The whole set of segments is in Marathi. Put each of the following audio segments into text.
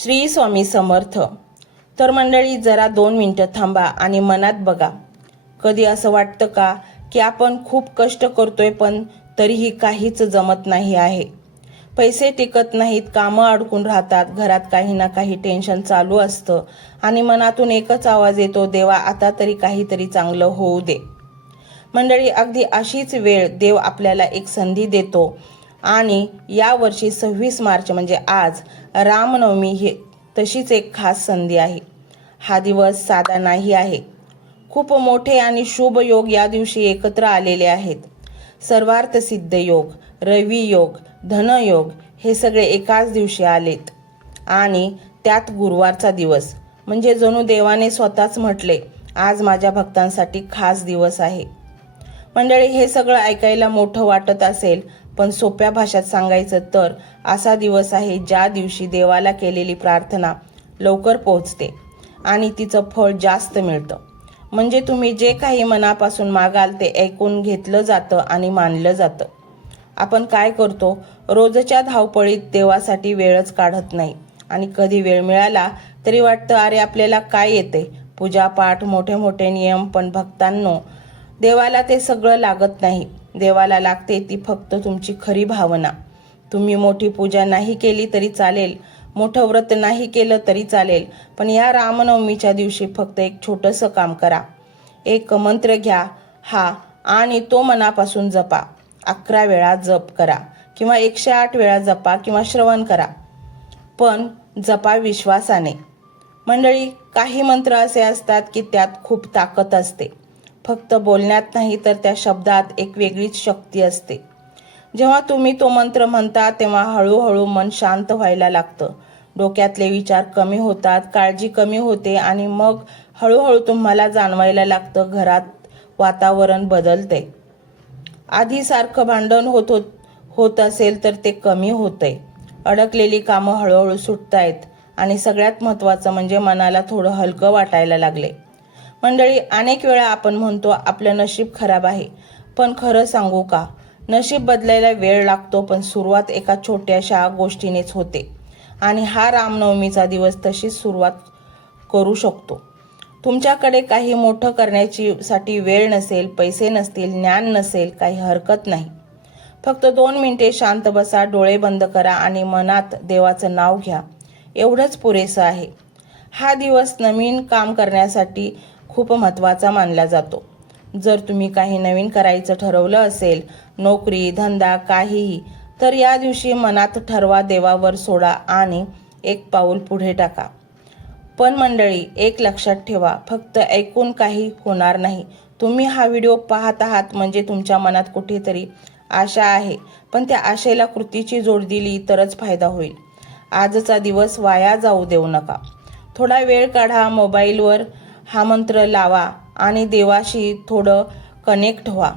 श्री स्वामी समर्थ. तर मंडळी, जरा 2 मिनिटं थांबा आणि मनात बघा. कधी असं वाटतं का की आपण खूप कष्ट करतोय पण तरीही काहीच जमत नाही आहे. पैसे टिकत नाहीत, कामं अडकून राहतात, घरात काही ना काही टेन्शन चालू असतं आणि मनातून एकच आवाज येतो, देवा आता तरी काहीतरी चांगलं होऊ दे. मंडळी, अगदी अशीच वेळ देव आपल्याला एक संधी देतो आणि या वर्षी 26 मार्च म्हणजे आज रामनवमी ही तशीच एक खास संधी आहे. हा दिवस साधा नाही आहे. खूप मोठे आणि शुभ योग या दिवशी एकत्र आलेले आहेत. सर्वार्थ सिद्ध योग, रवी योग, धनयोग हे सगळे एकाच दिवशी आलेत आणि त्यात गुरुवारचा दिवस म्हणजे जणू देवाने स्वतःच म्हटले, आज माझ्या भक्तांसाठी खास दिवस आहे. मंडळी, हे सगळं ऐकायला मोठं वाटत असेल, पण सोप्या भाषेत सांगायचं तर असा दिवस आहे ज्या दिवशी देवाला केलेली प्रार्थना लवकर पोहोचते आणि तिचं फळ जास्त मिळतं. म्हणजे तुम्ही जे काही मनापासून मागाल ते ऐकून घेतलं जातं आणि मानलं जातं. आपण काय करतो, रोजच्या धावपळीत देवासाठी वेळच काढत नाही आणि कधी वेळ मिळाला तरी वाटतं अरे आपल्याला काय येते, पूजापाठ, मोठे मोठे नियम. पण भक्तांनो, देवाला ते सगळं लागत नाही. देवाला लागते ती फक्त तुमची खरी भावना. तुम्ही मोठी पूजा नाही केली तरी चालेल, मोठं व्रत नाही केलं तरी चालेल, पण या रामनवमीच्या दिवशी फक्त एक छोटंसं काम करा. एक मंत्र घ्या आणि तो मनापासून जपा. 11 वेळा जप करा किंवा 108 वेळा जपा किंवा श्रवण करा, पण जपा विश्वासाने. मंडळी, काही मंत्र असे असतात की त्यात खूप ताकद असते. फक्त बोलण्यात नाही तर त्या शब्दात एक वेगळीच शक्ती असते. जेव्हा तुम्ही तो मंत्र म्हणता तेव्हा हळूहळू मन शांत व्हायला लागतं. डोक्यातले विचार कमी होतात, काळजी कमी होते आणि मग हळूहळू तुम्हाला जाणवायला लागतं घरात वातावरण बदलते. आधीसारखं भांडण होत असेल तर ते कमी होतंय. अडकलेली कामं हळूहळू सुटतायत आणि सगळ्यात महत्त्वाचं म्हणजे मनाला थोडं हलकं वाटायला लागले. मंडळी, अनेक वेळा आपण म्हणतो आपलं नशीब खराब आहे, पण खरं सांगू का, नशीब बदलायला वेळ लागतो, पण सुरुवात एका छोट्याशा गोष्टीनेच होते आणि हा रामनवमीचा दिवस तशीच सुरुवात करू शकतो. तुमच्याकडे काही मोठं करण्यासाठी वेळ नसेल, पैसे नसतील, ज्ञान नसेल, काही हरकत नाही. फक्त 2 मिनिटे शांत बसा, डोळे बंद करा आणि मनात देवाचं नाव घ्या. एवढंच पुरेसं आहे. हा दिवस नवीन काम करण्यासाठी खूप महत्त्वाचा मानला जातो. जर तुम्ही काही नवीन करायचं ठरवलं असेल, नोकरी, धंदा, काहीही, तर या दिवशी मनात ठरवा, देवावर सोडा आणि एक पाऊल पुढे टाका. पण मंडळी, एक लक्षात ठेवा, फक्त ऐकून काही होणार नाही. तुम्ही हा व्हिडिओ पाहत आहात म्हणजे तुमच्या मनात कुठेतरी आशा आहे, पण त्या आशेला कृतीची जोड दिली तरच फायदा होईल. आजचा दिवस वाया जाऊ देऊ नका. थोडा वेळ काढा, मोबाईलवर हा मंत्र लावा आणि देवाशी थोडं कनेक्ट व्हा.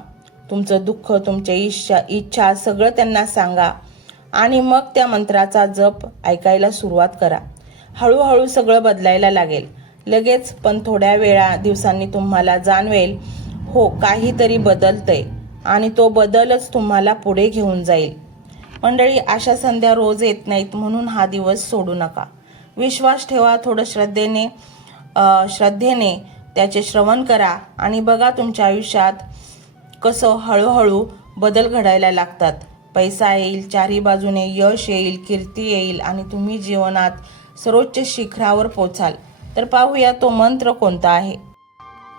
तुमचं दुःख, तुमच्या इच्छा सगळं त्यांना सांगा आणि मग त्या मंत्राचा जप ऐकायला सुरुवात करा. हळूहळू सगळं बदलायला लागेल. लगेच पण थोड्या दिवसांनी तुम्हाला जाणवेल, हो काहीतरी बदलतंय आणि तो बदलच तुम्हाला पुढे घेऊन जाईल. मंडळी, अशा संध्या रोज येत नाहीत, म्हणून हा दिवस सोडू नका. विश्वास ठेवा, थोडं श्रद्धेने त्याचे श्रवण करा आणि बघा तुमच्या आयुष्यात कसं हळूहळू बदल घडायला लागतात. पैसा येईल, चारी बाजूने यश येईल, कीर्ती येईल आणि तुम्ही जीवनात सर्वोच्च शिखरावर पोचाल. तर पाहूया तो मंत्र कोणता आहे.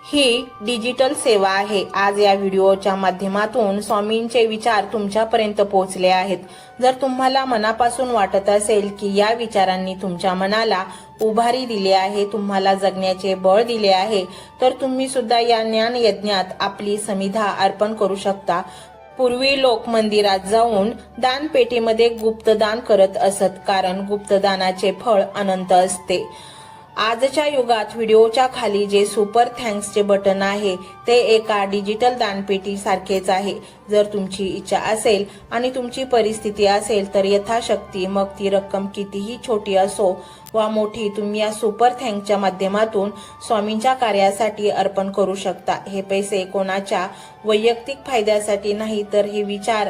ही डिजिटल सेवा आहे. आज या व्हिडिओच्या माध्यमातून स्वामींचे विचार तुमच्यापर्यंत पोहोचले आहेत. जर तुम्हाला मनापासून वाटत असेल की या विचारांनी तुमच्या मनाला उभारी दिली आहे, तुम्हाला जगण्याचे बळ दिले आहे, तर तुम्ही सुद्धा या ज्ञान यज्ञात आपली समिधा अर्पण करू शकता. पूर्वी लोक मंदिरात जाऊन दानपेटीमध्ये गुप्तदान करत असत, कारण गुप्तदानाचे फळ अनंत असते. आजच्या युगात व्हिडिओच्या खाली जे सुपर थँक्सचे बटन आहे ते एका डिजिटल दानपेटी सारखेच आहे. जर तुमची इच्छा असेल आणि तुमची परिस्थिती असेल तर यथाशक्ती, मग ती रक्कम कितीही छोटी असो वा मोठी, तुम्ही या सुपर थँक्सच्या माध्यमातून स्वामींच्या कार्यासाठी अर्पण करू शकता. हे पैसे कोणाच्या वैयक्तिक फायद्यासाठी नाही, तर हे विचार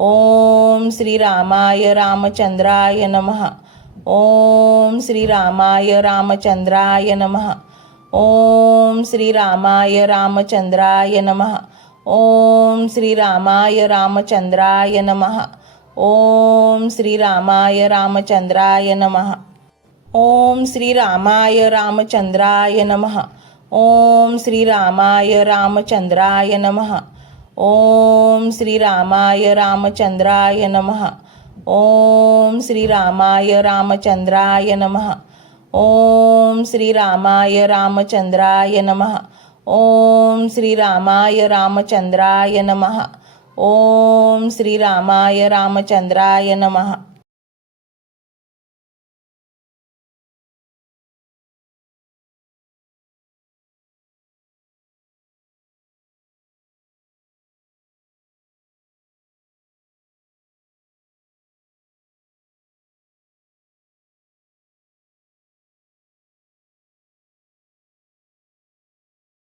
ओम श्रीरामाय रामचंद्राय नमः. ओम श्रीरामाय रामचंद्राय नमः. ओम श्रीरामाय रामचंद्राय नमः. ओम श्रीरामाय रामचंद्राय नमः. ओम श्रीरामाय रामचंद्राय नमः. ओम श्रीरामाय रामचंद्राय नमः. ओम श्रीरामाय रामचंद्राय नमः. ओम श्रीरामाय रामचंद्राय नमः. ओम श्रीरामाय रामचंद्राय नमः. ओम श्रीरामाय रामचंद्राय नमः. ओम श्रीरामाय रामचंद्राय नमः. ओम श्रीरामाय रामचंद्राय नमः.